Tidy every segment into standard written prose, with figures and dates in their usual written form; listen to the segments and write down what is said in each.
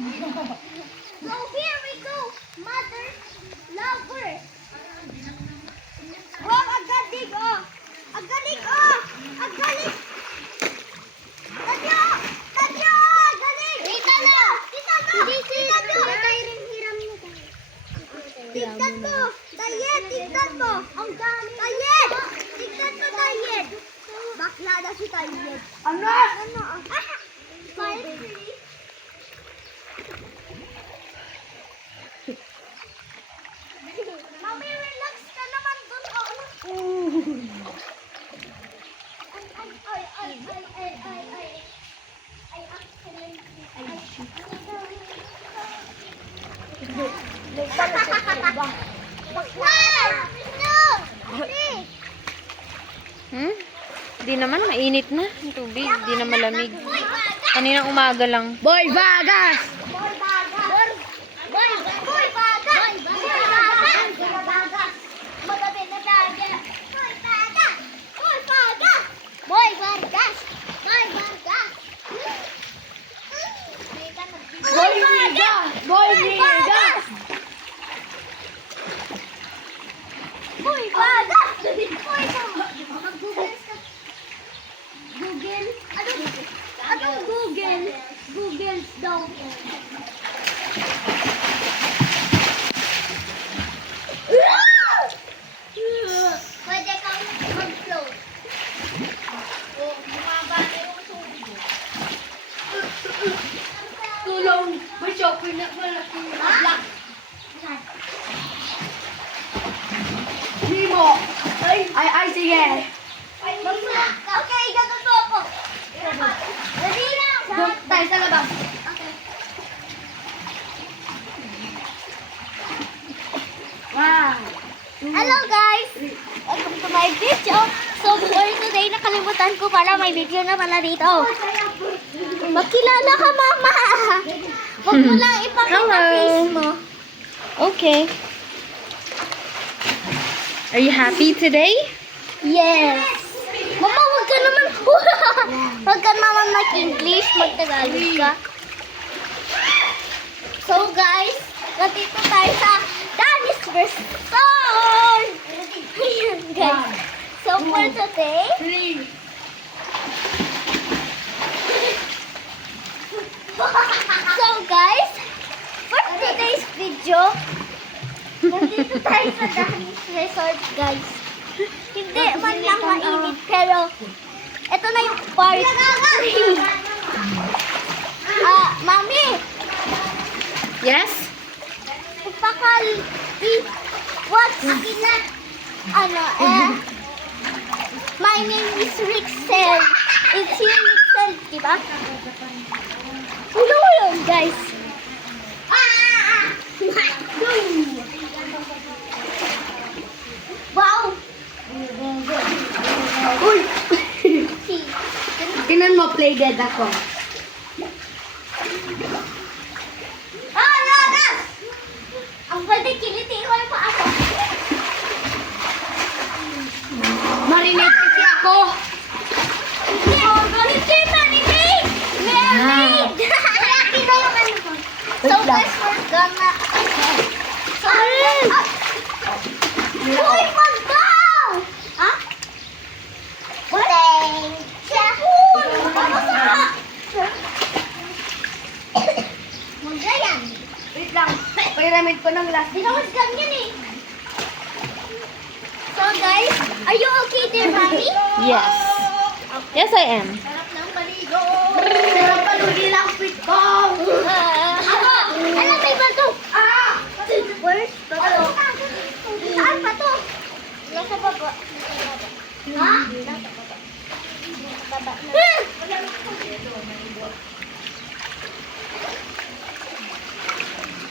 So here we go, mother lover. Wow, agadig oh. Agalig oh. Agalig. Tadyo. Tadyo. Agalig. Tita no. Tita no. Tita no. Hiram mo. Tignan mo. Dayet. Tignan mo. Ang dami. Dayet. Tignan mo dayet. Bakla na si Dayet. Ano? Ano? Smile pretty. Mami, relax ka naman dun. Di naman, mainit na. Ang tubig, di na malamig. Kaninang umaga lang. Boy Bagas! Boy Bagas! Boy Bagas! Boy Bagas! Boy Bagas! Magabi na tayo. Boy Bagas! Boy Bagas! Boy Bagas! Boy Bagas! Boy Bagas! Boy Bagas! Boy Bagas! Boy Bagas! Google? Anong Google? Google daw. Pwede kang mag-float. O, bumaba na yung tubig mo. Tulong! May shopping na malaking black. Nemo! Ay, sige! Okay, ganun po ako. Ready? Doon tayo sa labas. Okay. Wow. Hello guys! Welcome to my video. So for today, nakalimutan ko pala may video na pala dito. Magkilala ka, mama. Huwag mo lang ipakita face mo. Okay. Are you happy today? Yes. Mama, huwag ka naman. Huwag ka naman mag-English. Mag-Tagalog ka. So guys, nandito tayo sa Danny's Restaurant. Ayan guys. So for today, so guys, for today's video, nandito tayo sa Danny's Resort guys. Hindi man lang mainit, pero ito na yung part 3. Mami! Yes? What's my name is Rixel. It's you, Rixel, diba? Ano yun, guys? Wow! Uy! Tinan mo, play dead ako. Lagas! Ang pwede kiliti ko yung paa ko. Marinate kasi ako. Hindi, marinate! Marinate! Malaki na yung ano ko. So guys, we're gonna... Uy, magdaw! Ha? Sapon! Papasaka! Magdayan. Wait lang. Pyramid ko ng last. Dinawas ganyan eh. So guys, are you okay there, mommy? Yes. Yes, I am. Sarap ng paligo. Sarap palugi lang fit ko. Ako! Alam, may bato! Where's bato? Saan bato? Nasa baba. Ha? Nasa baba. Baba.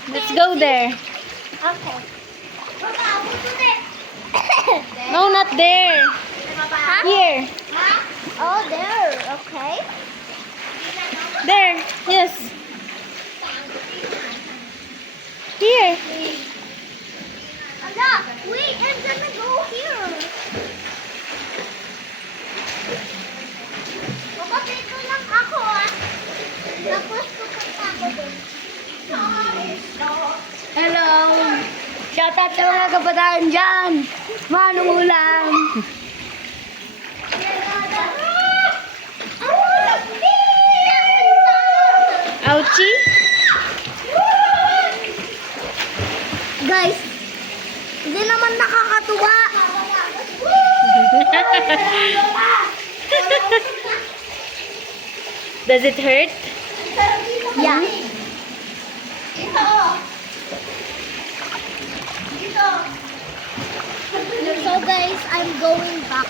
Let's go there. Okay. Baba, ako dun eh. No, not there. Ha? Here. Ha? Oh, there. Okay. There. Yes. Here. Ala, wait, I'm gonna go here. Baba, dito lang ako ah. Tapos pupunta ako dun. Bata at sa mga kabataan dyan. Manong ulam. Ouchie? Guys, hindi naman nakakatuwa. Does it hurt? Yeah. So guys, I'm going back.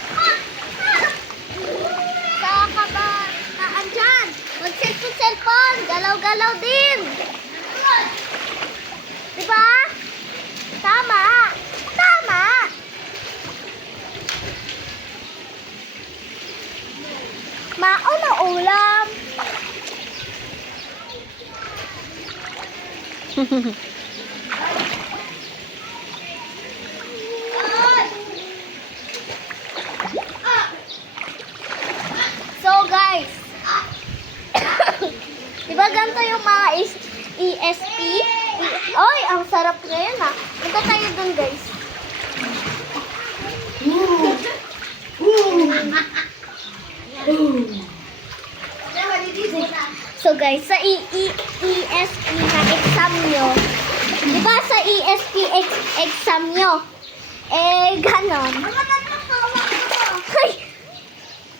Sa kabataan dyan, mag-cellphone, galaw-galaw din. Diba? Tama. Tama. Mao na ulam. So guys, diba ganito yung mga ESP? Oy, ang sarap ngayon ha. Punta tayo dun guys. So guys, sa ESP na exam nyo, diba sa ESP exam nyo, ganon. Ay,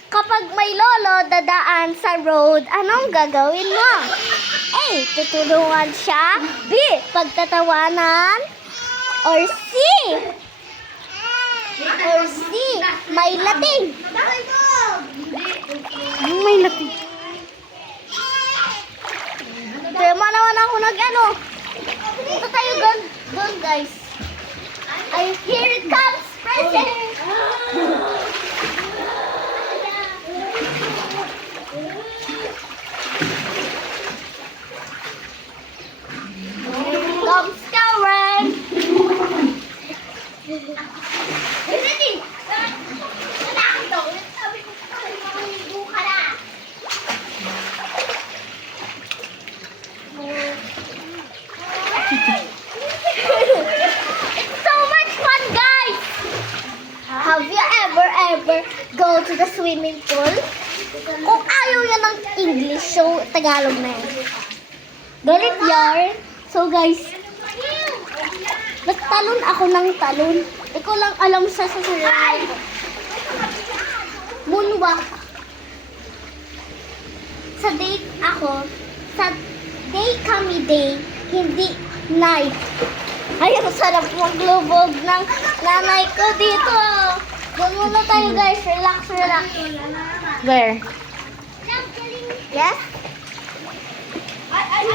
kapag may lolo dadaan sa road, anong gagawin mo? A. Tutulungan siya. B. Pagtatawanan. Or C. May lating. May laki. Tema naman ako nag-ano. Punta tayo doon guys. Ay, here it comes, present. Comes Karen. Ready? Sabi ko pa, makaligo ka na. It's so much fun, guys. Have you ever go to the swimming pool? Kung ayaw yan ng English, so Tagalog na yan. Galit yarn. So guys, nagtalon ako ng talon. Ikaw lang alam sa sarili ko. Moonwalk. Sa date ako, sa day kami day, hindi night. Ay, ang sarap maglubog ng nanay ko dito. Doon muna tayo guys, relax. Where? Yes? Ay,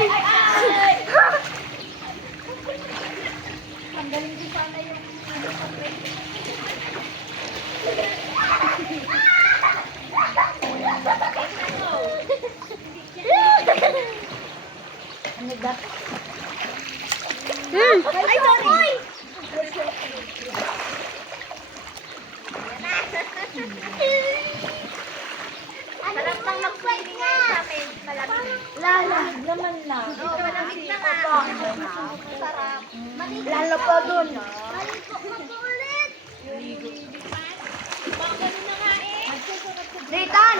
sorry! Sarap lang mag-swimming namin. Lala. Naman na. Malamig na nga. Sarap. Lalo po dun. Maligo mag-ulit. Dayton!